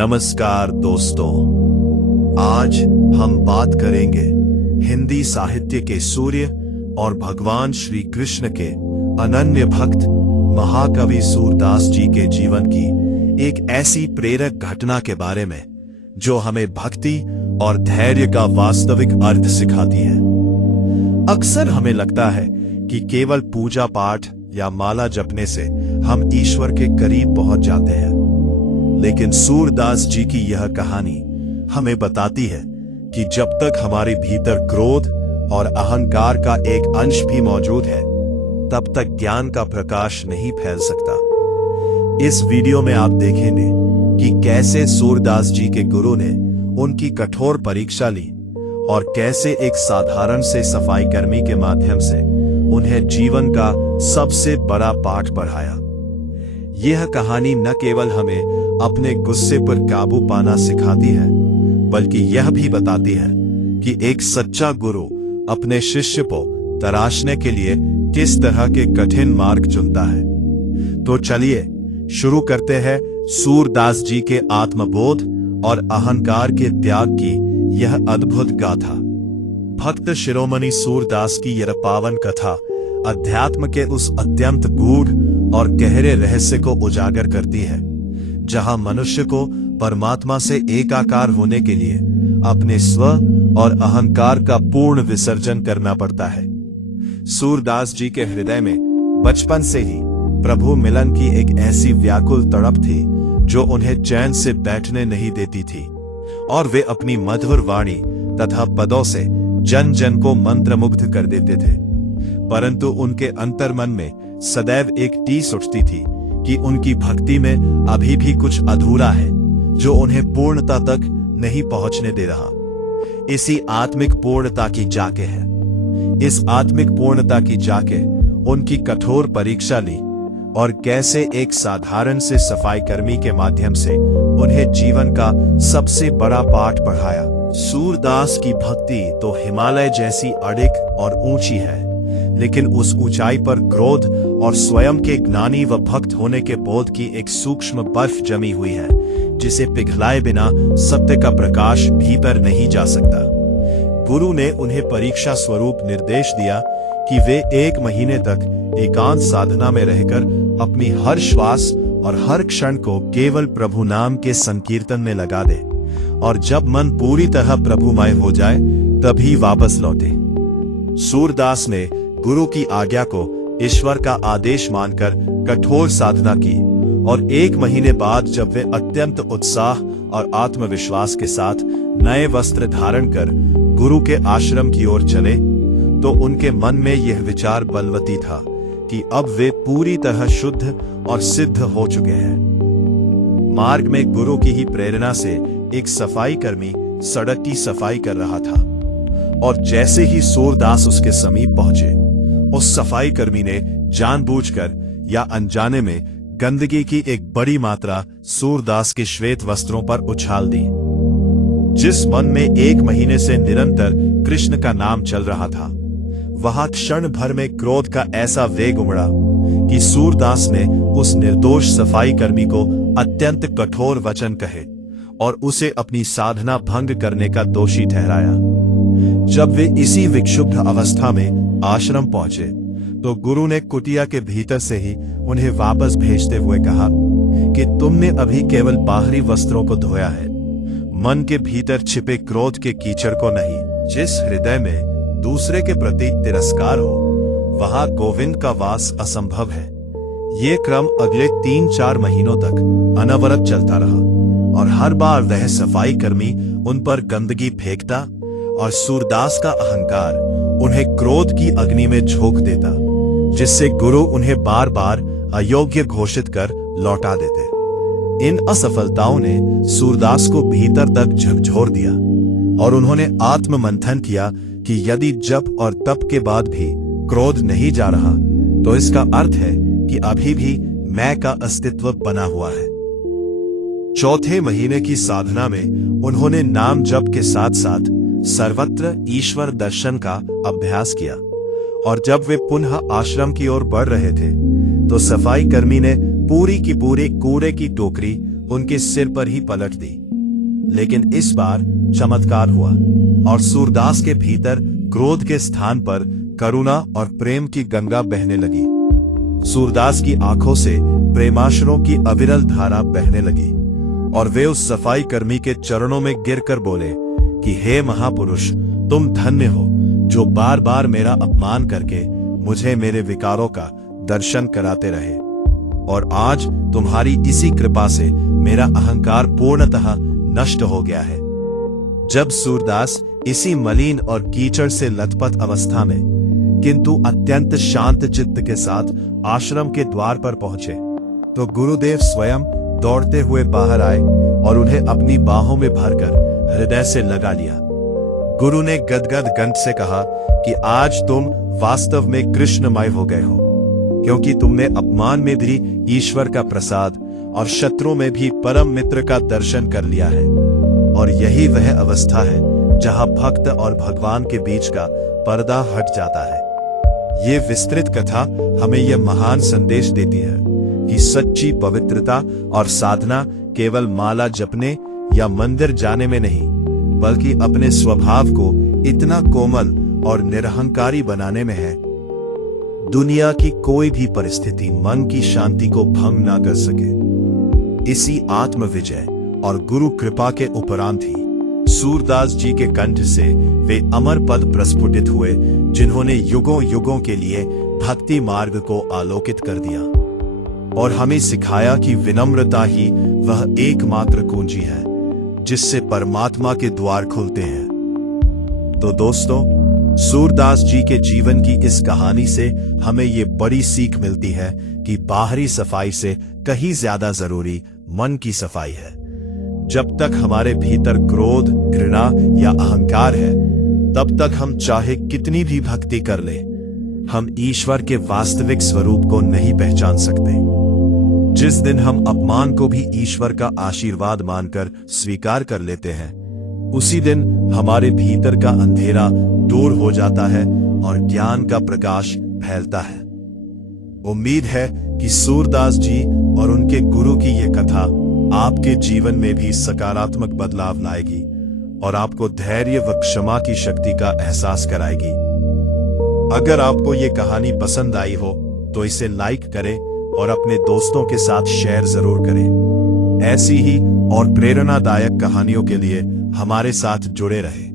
नमस्कार दोस्तों, आज हम बात करेंगे हिंदी साहित्य के सूर्य और भगवान श्री कृष्ण के अनन्य भक्त महाकवि सूरदास जी के जीवन की एक ऐसी प्रेरक घटना के बारे में जो हमें भक्ति और धैर्य का वास्तविक अर्थ सिखाती है। अक्सर हमें लगता है कि केवल पूजा पाठ या माला जपने से हम ईश्वर के करीब पहुंच जाते हैं, लेकिन सूरदास जी की यह कहानी हमें बताती है कि जब तक हमारे भीतर क्रोध और अहंकार का एक अंश भी मौजूद है, तब तक ज्ञान का प्रकाश नहीं फैल सकता। इस वीडियो में आप देखेंगे कि कैसे सूरदास जी के गुरु ने उनकी कठोर परीक्षा ली और कैसे एक साधारण से सफाई कर्मी के माध्यम से उन्हें जीवन का सबसे बड़ा पाठ पढ़ाया। यह कहानी न केवल हमें अपने गुस्से पर काबू पाना सिखाती है, बल्कि यह भी बताती है कि एक सच्चा गुरु अपने शिष्य को तराशने के लिए किस तरह के कठिन मार्ग चुनता है। तो चलिए शुरू करते हैं सूरदास जी के आत्मबोध और अहंकार के त्याग की यह अद्भुत गाथा। भक्त शिरोमणि सूरदास की यह पावन कथा अध्यात्म के उस अत्यंत गूढ़ और गहरे रहस्य को उजागर करती है, जहां मनुष्य को परमात्मा से एकाकार होने के लिए अपने स्व और अहंकार का पूर्ण विसर्जन करना पड़ता है। सूरदास जी के हृदय में बचपन से ही प्रभु मिलन की एक ऐसी व्याकुल तड़प थी जो उन्हें चैन से बैठने नहीं देती थी, और वे अपनी मधुर वाणी तथा पदों से जन जन को मंत्रमुग्ध कर देते थे। परंतु उनके अंतर्मन में सदैव एक टीस उठती थी कि उनकी भक्ति में अभी भी कुछ अधूरा है जो उन्हें पूर्णता तक नहीं पहुंचने दे रहा। इसी आत्मिक पूर्णता की जाके है। इस आत्मिक पूर्णता की जाके उनकी कठोर परीक्षा ली और कैसे एक साधारण से सफाई कर्मी के माध्यम से उन्हें जीवन का सबसे बड़ा पाठ पढ़ाया। सूरदास की भक्ति तो हिमालय जैसी अडिग और ऊंची है, लेकिन उस ऊंचाई पर क्रोध और स्वयं के ज्ञानी व भक्त होने के बोध की एक सूक्ष्म बर्फ जमी हुई है, जिसे पिघलाए बिना सत्य का प्रकाश भीतर नहीं जा सकता। गुरु ने उन्हें परीक्षा स्वरूप निर्देश दिया कि वे 1 महीने तक एकांत साधना में रहकर अपनी हर श्वास और हर क्षण को केवल प्रभु नाम के संकीर्तन में लगा दे, और जब मन पूरी तरह प्रभुमय हो जाए तभी वापस लौटे। सूरदास ने गुरु की आज्ञा को ईश्वर का आदेश मानकर कठोर साधना की, और 1 महीने बाद जब वे अत्यंत उत्साह और आत्मविश्वास के साथ नए वस्त्र धारण कर गुरु के आश्रम की ओर चले, तो उनके मन में यह विचार बलवती था कि अब वे पूरी तरह शुद्ध और सिद्ध हो चुके हैं। मार्ग में गुरु की ही प्रेरणा से एक सफाई कर्मी सड़क की सफाई कर रहा था, और जैसे ही सूरदास उसके समीप पहुंचे, उस सफाई कर्मी ने जानबूझकर या अनजाने में गंदगी की एक बड़ी मात्रा सूरदास के श्वेत वस्त्रों पर उछाल दी। जिस मन में 1 महीने से निरंतर कृष्ण का नाम चल रहा था, वहां क्षण भर में क्रोध का ऐसा वेग उमड़ा कि सूरदास ने उस निर्दोष सफाई कर्मी को अत्यंत कठोर वचन कहे और उसे अपनी साधना भंग करने का दोषी ठहराया। जब वे इसी विक्षुब्ध अवस्था में आश्रम पहुंचे, तो गुरु ने कुटिया के भीतर से ही उन्हें वापस भेजते हुए कहा कि तुमने अभी केवल बाहरी वस्त्रों को धोया है, मन के भीतर छिपे क्रोध के कीचड़ को नहीं। जिस हृदय में दूसरे के प्रति तिरस्कार हो, वहां गोविंद का वास असंभव है। ये क्रम अगले 3-4 महीनों तक अनवरत चलता रहा, और हर बार वह सफाई कर्मी उन पर गंदगी फेंकता और सूरदास का अहंकार उन्हें क्रोध की अग्नि में झोंक देता, जिससे गुरु उन्हें बार बार अयोग्य घोषित कर लौटा देते। इन असफलताओं ने सूरदास को भीतर तक झकझोर दिया, और उन्होंने आत्ममंथन किया कि यदि जप और तप के बाद भी क्रोध नहीं जा रहा, तो इसका अर्थ है कि अभी भी मैं का अस्तित्व बना हुआ है। 4थे महीने की साधना में उन्होंने नाम जप के साथ साथ सर्वत्र ईश्वर दर्शन का अभ्यास किया, और जब वे पुनः आश्रम की ओर बढ़ रहे थे, तो सफाई कर्मी ने पूरी की पूरी कूड़े की टोकरी उनके सिर पर ही पलट दी। लेकिन इस बार चमत्कार हुआ और सूरदास के भीतर क्रोध के स्थान पर करुणा और प्रेम की गंगा बहने लगी। सूरदास की आंखों से प्रेमाश्रुओं की अविरल धारा बहने लगी और वे उस सफाई कर्मी के चरणों में गिरकर बोले कि हे महापुरुष, तुम धन्य हो जो बार बार मेरा अपमान करके मुझे मेरे विकारों का दर्शन कराते रहे, और आज तुम्हारी इसी कृपा से मेरा अहंकार पूर्णतः नष्ट हो गया है। जब सूरदास इसी मलिन और कीचड़ से लथपथ अवस्था में किंतु अत्यंत शांत चित्त के साथ आश्रम के द्वार पर पहुंचे तो गुरुदेव स्वयं दौड़ते हुए बाहर आए और उन्हें अपनी बाहों में भरकर हृदय से लगा लिया। गुरु ने गदगद कंठ से कहा कि आज तुम वास्तव में कृष्णमय हो गए हो, क्योंकि तुमने अपमान में भी ईश्वर का प्रसाद और शत्रु में भी परम मित्र का दर्शन कर लिया है। और यही वह अवस्था है जहां भक्त और भगवान के बीच का पर्दा हट जाता है। ये विस्तृत कथा हमें यह महान संदेश देती है कि सच्ची पवित्रता और साधना केवल माला जपने या मंदिर जाने में नहीं, बल्कि अपने स्वभाव को इतना कोमल और निरहंकारी बनाने में है। दुनिया की कोई भी परिस्थिति मन की शांति को भंग ना कर सके। इसी आत्म विजय और गुरु कृपा के उपरांत ही सूरदास जी के कंठ से वे अमर पद प्रस्फुटित हुए, जिन्होंने युगों युगों के लिए भक्ति मार्ग को आलोकित कर दिया और हमें सिखाया कि विनम्रता ही वह एकमात्र कुंजी है जिससे परमात्मा के द्वार खुलते हैं। तो दोस्तों, सूरदास जी के जीवन की इस कहानी से हमें ये बड़ी सीख मिलती है कि बाहरी सफाई से कहीं ज्यादा जरूरी मन की सफाई है। जब तक हमारे भीतर क्रोध, घृणा या अहंकार है, तब तक हम चाहे कितनी भी भक्ति कर ले, हम ईश्वर के वास्तविक स्वरूप को नहीं पहचान सकते। जिस दिन हम अपमान को भी ईश्वर का आशीर्वाद मानकर स्वीकार कर लेते हैं, उसी दिन हमारे भीतर का अंधेरा दूर हो जाता है और ज्ञान का प्रकाश फैलता है। उम्मीद है कि सूरदास जी और उनके गुरु की यह कथा आपके जीवन में भी सकारात्मक बदलाव लाएगी और आपको धैर्य व क्षमा की शक्ति का एहसास कराएगी। अगर आपको ये कहानी पसंद आई हो तो इसे लाइक करें और अपने दोस्तों के साथ शेयर जरूर करें। ऐसी ही और प्रेरणादायक कहानियों के लिए हमारे साथ जुड़े रहें।